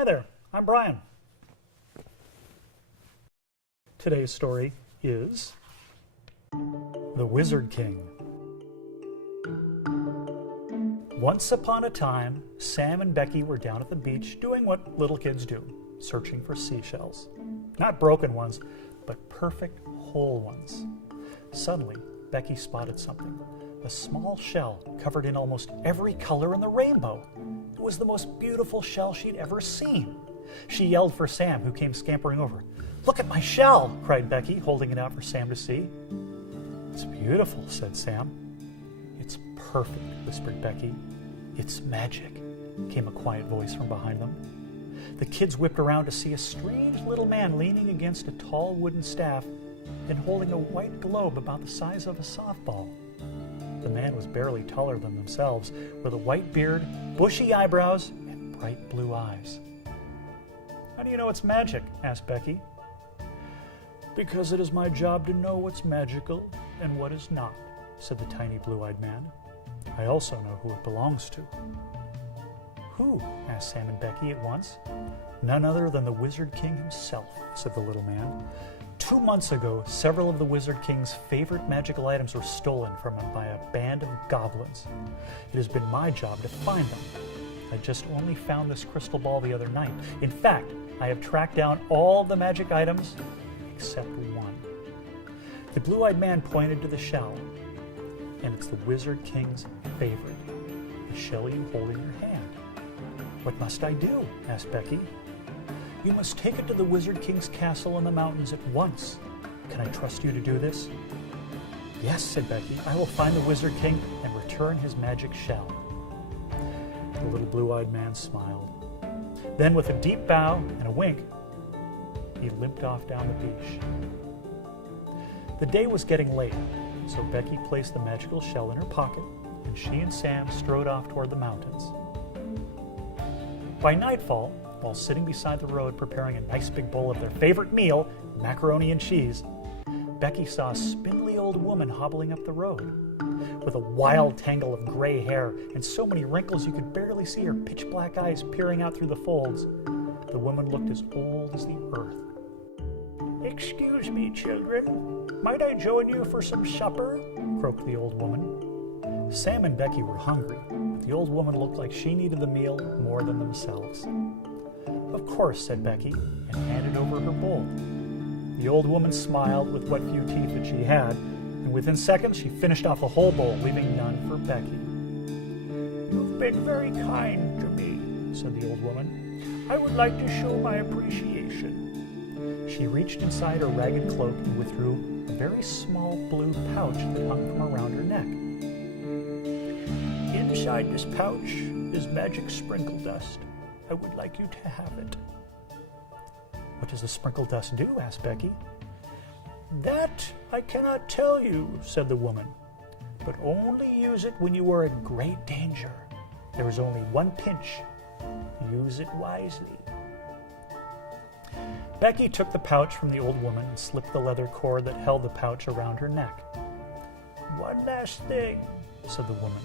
Hi there, I'm Brian. Today's story is The Wizard King. Once upon a time, Sam and Becky were down at the beach doing what little kids do, searching for seashells. Not broken ones, but perfect whole ones. Suddenly, Becky spotted something. A small shell covered in almost every color in the rainbow. It was the most beautiful shell she'd ever seen. She yelled for Sam, who came scampering over. "Look at my shell!" cried Becky, holding it out for Sam to see. "It's beautiful," said Sam. "It's perfect," whispered Becky. "It's magic," came a quiet voice from behind them. The kids whipped around to see a strange little man leaning against a tall wooden staff and holding a white globe about the size of a softball. The man was barely taller than themselves, with a white beard, bushy eyebrows, and bright blue eyes. "How do you know it's magic?" asked Becky. "Because it is my job to know what's magical and what is not," said the tiny blue-eyed man. "I also know who it belongs to." "Who?" asked Sam and Becky at once. "None other than the Wizard King himself," said the little man. 2 months ago, several of the Wizard King's favorite magical items were stolen from him by a band of goblins. It has been my job to find them. I just only found this crystal ball the other night. In fact, I have tracked down all the magic items except one." The blue-eyed man pointed to the shell, and it's the Wizard King's favorite, the shell you hold in your hand. "What must I do?" asked Becky. "You must take it to the Wizard King's castle in the mountains at once. Can I trust you to do this?" "Yes," said Becky. "I will find the Wizard King and return his magic shell." The little blue-eyed man smiled. Then, with a deep bow and a wink, he limped off down the beach. The day was getting late, so Becky placed the magical shell in her pocket, and she and Sam strode off toward the mountains. By nightfall, while sitting beside the road preparing a nice big bowl of their favorite meal, macaroni and cheese, Becky saw a spindly old woman hobbling up the road. With a wild tangle of gray hair and so many wrinkles you could barely see her pitch-black eyes peering out through the folds, the woman looked as old as the earth. "Excuse me, children. Might I join you for some supper?" croaked the old woman. Sam and Becky were hungry, but the old woman looked like she needed the meal more than themselves. "Of course," said Becky, and handed over her bowl. The old woman smiled with what few teeth that she had, and within seconds she finished off the whole bowl, leaving none for Becky. "You've been very kind to me," said the old woman. "I would like to show my appreciation." She reached inside her ragged cloak and withdrew a very small blue pouch that hung from around her neck. "Inside this pouch is magic sprinkle dust. I would like you to have it." "What does the sprinkle dust do?" asked Becky. "That I cannot tell you," said the woman, "but only use it when you are in great danger. There is only one pinch. Use it wisely." Becky took the pouch from the old woman and slipped the leather cord that held the pouch around her neck. "One last thing," said the woman.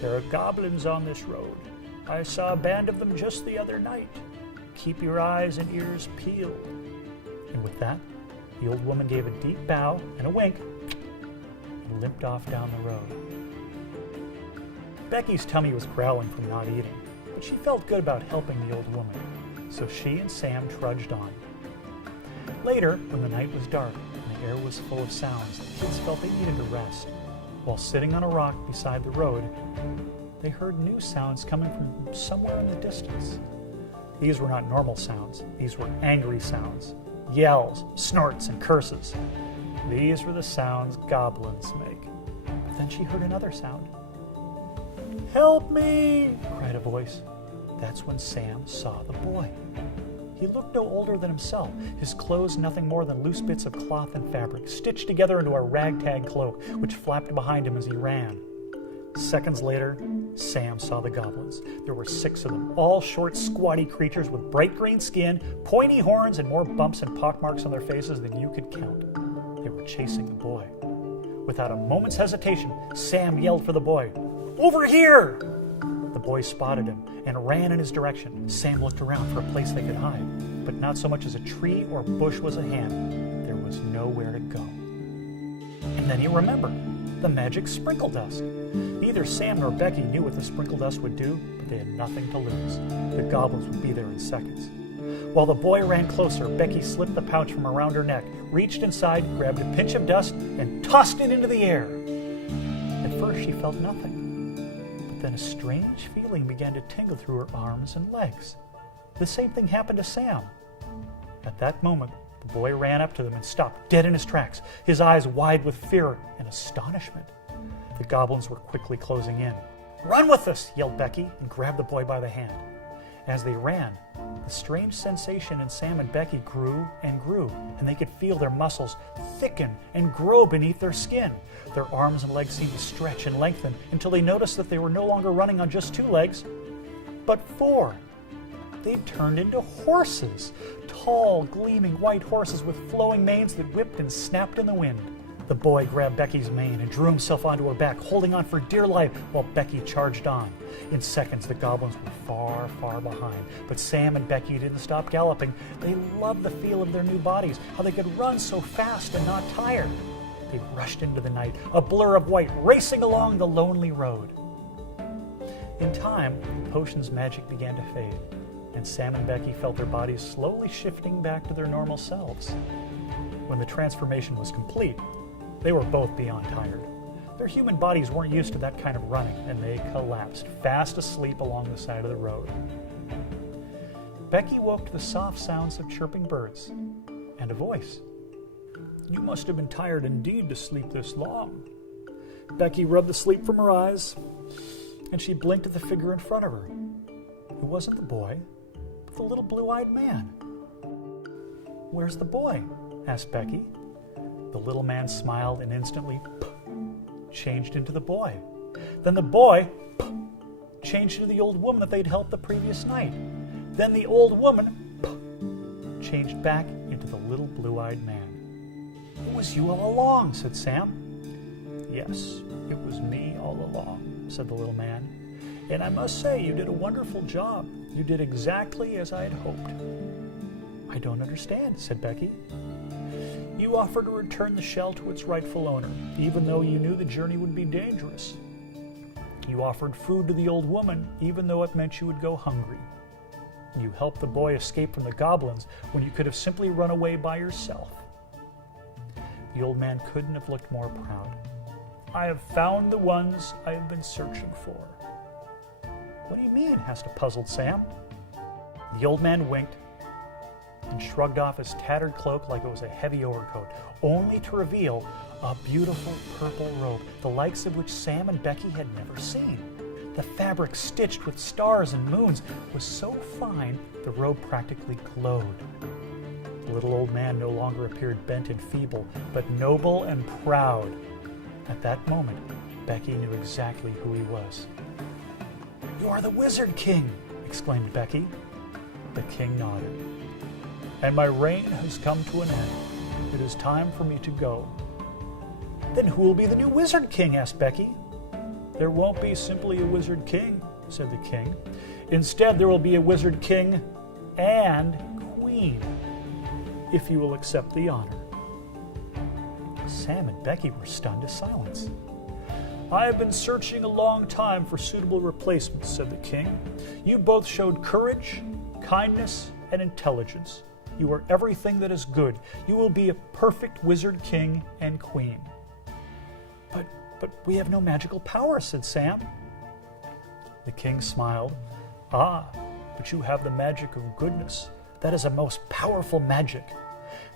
"There are goblins on this road. I saw a band of them just the other night. Keep your eyes and ears peeled." And with that, the old woman gave a deep bow and a wink and limped off down the road. Becky's tummy was growling from not eating, but she felt good about helping the old woman, so she and Sam trudged on. Later, when the night was dark and the air was full of sounds, the kids felt they needed to rest. While sitting on a rock beside the road, they heard new sounds coming from somewhere in the distance. These were not normal sounds. These were angry sounds. Yells, snorts, and curses. These were the sounds goblins make. But then she heard another sound. "Help me!" cried a voice. That's when Sam saw the boy. He looked no older than himself, his clothes nothing more than loose bits of cloth and fabric, stitched together into a ragtag cloak, which flapped behind him as he ran. Seconds later, Sam saw the goblins. There were 6 of them, all short, squatty creatures with bright green skin, pointy horns, and more bumps and pockmarks on their faces than you could count. They were chasing the boy. Without a moment's hesitation, Sam yelled for the boy. "Over here!" The The boy spotted him and ran in his direction. Sam looked around for a place they could hide, but not so much as a tree or bush was at hand. There was nowhere to go. And then he remembered the magic sprinkle dust. Neither Sam nor Becky knew what the sprinkle dust would do, but they had nothing to lose. The goblins would be there in seconds. While the boy ran closer, Becky slipped the pouch from around her neck, reached inside, grabbed a pinch of dust, and tossed it into the air. At first she felt nothing, but then a strange feeling began to tingle through her arms and legs. The same thing happened to Sam. At that moment, the boy ran up to them and stopped dead in his tracks, his eyes wide with fear and astonishment. The goblins were quickly closing in. "Run with us!" yelled Becky, and grabbed the boy by the hand. As they ran, the strange sensation in Sam and Becky grew, and they could feel their muscles thicken and grow beneath their skin. Their arms and legs seemed to stretch and lengthen until they noticed that they were no longer running on just 2 legs, but 4. They'd turned into horses, tall, gleaming white horses with flowing manes that whipped and snapped in the wind. The boy grabbed Becky's mane and drew himself onto her back, holding on for dear life while Becky charged on. In seconds, the goblins were far, far behind, but Sam and Becky didn't stop galloping. They loved the feel of their new bodies, how they could run so fast and not tire. They rushed into the night, a blur of white racing along the lonely road. In time, the potion's magic began to fade, and Sam and Becky felt their bodies slowly shifting back to their normal selves. When the transformation was complete, they were both beyond tired. Their human bodies weren't used to that kind of running, and they collapsed, fast asleep along the side of the road. Becky woke to the soft sounds of chirping birds and a voice. "You must have been tired indeed to sleep this long." Becky rubbed the sleep from her eyes, and she blinked at the figure in front of her. It wasn't the boy, but the little blue-eyed man. "Where's the boy?" asked Becky. The little man smiled and instantly changed into the boy. Then the boy changed into the old woman that they'd helped the previous night. Then the old woman changed back into the little blue-eyed man. "It was you all along," said Sam. "Yes, it was me all along," said the little man. "And I must say you did a wonderful job. You did exactly as I had hoped." "I don't understand," said Becky. "You offered to return the shell to its rightful owner, even though you knew the journey would be dangerous. You offered food to the old woman, even though it meant you would go hungry. You helped the boy escape from the goblins when you could have simply run away by yourself." The old man couldn't have looked more proud. "I have found the ones I have been searching for." "What do you mean?" asked a puzzled Sam. The old man winked and shrugged off his tattered cloak like it was a heavy overcoat, only to reveal a beautiful purple robe, the likes of which Sam and Becky had never seen. The fabric, stitched with stars and moons, was so fine the robe practically glowed. The little old man no longer appeared bent and feeble, but noble and proud. At that moment, Becky knew exactly who he was. "You are the Wizard King!" exclaimed Becky. The king nodded. "And my reign has come to an end. It is time for me to go." "Then who will be the new Wizard King?" asked Becky. "There won't be simply a Wizard King," said the king. "Instead, there will be a Wizard King and Queen, if you will accept the honor." Sam and Becky were stunned to silence. "I have been searching a long time for suitable replacements," said the king. "You both showed courage, kindness, and intelligence. You are everything that is good. You will be a perfect Wizard King and Queen." But we have no magical power," said Sam. The king smiled. "Ah, but you have the magic of goodness. That is a most powerful magic.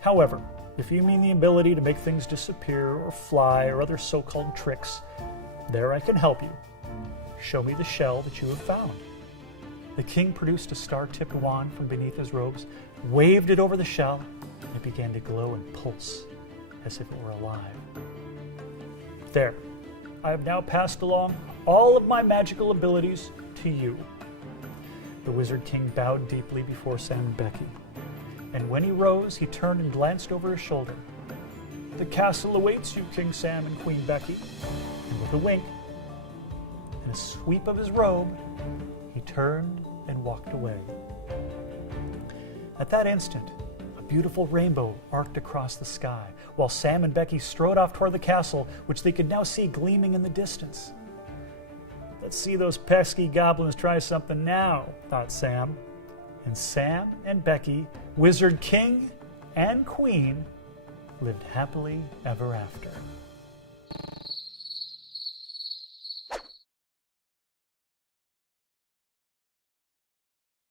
However, if you mean the ability to make things disappear or fly or other so-called tricks, there I can help you. Show me the shell that you have found." The king produced a star-tipped wand from beneath his robes, waved it over the shell, and it began to glow and pulse as if it were alive. "There, I have now passed along all of my magical abilities to you." The Wizard King bowed deeply before Sam and Becky, and when he rose, he turned and glanced over his shoulder. "The castle awaits you, King Sam and Queen Becky." And with a wink and a sweep of his robe, He turned and walked away. At that instant, a beautiful rainbow arced across the sky, while Sam and Becky strode off toward the castle, which they could now see gleaming in the distance. Let's see those pesky goblins try something now, thought Sam. And Sam and Becky, Wizard King and Queen, lived happily ever after.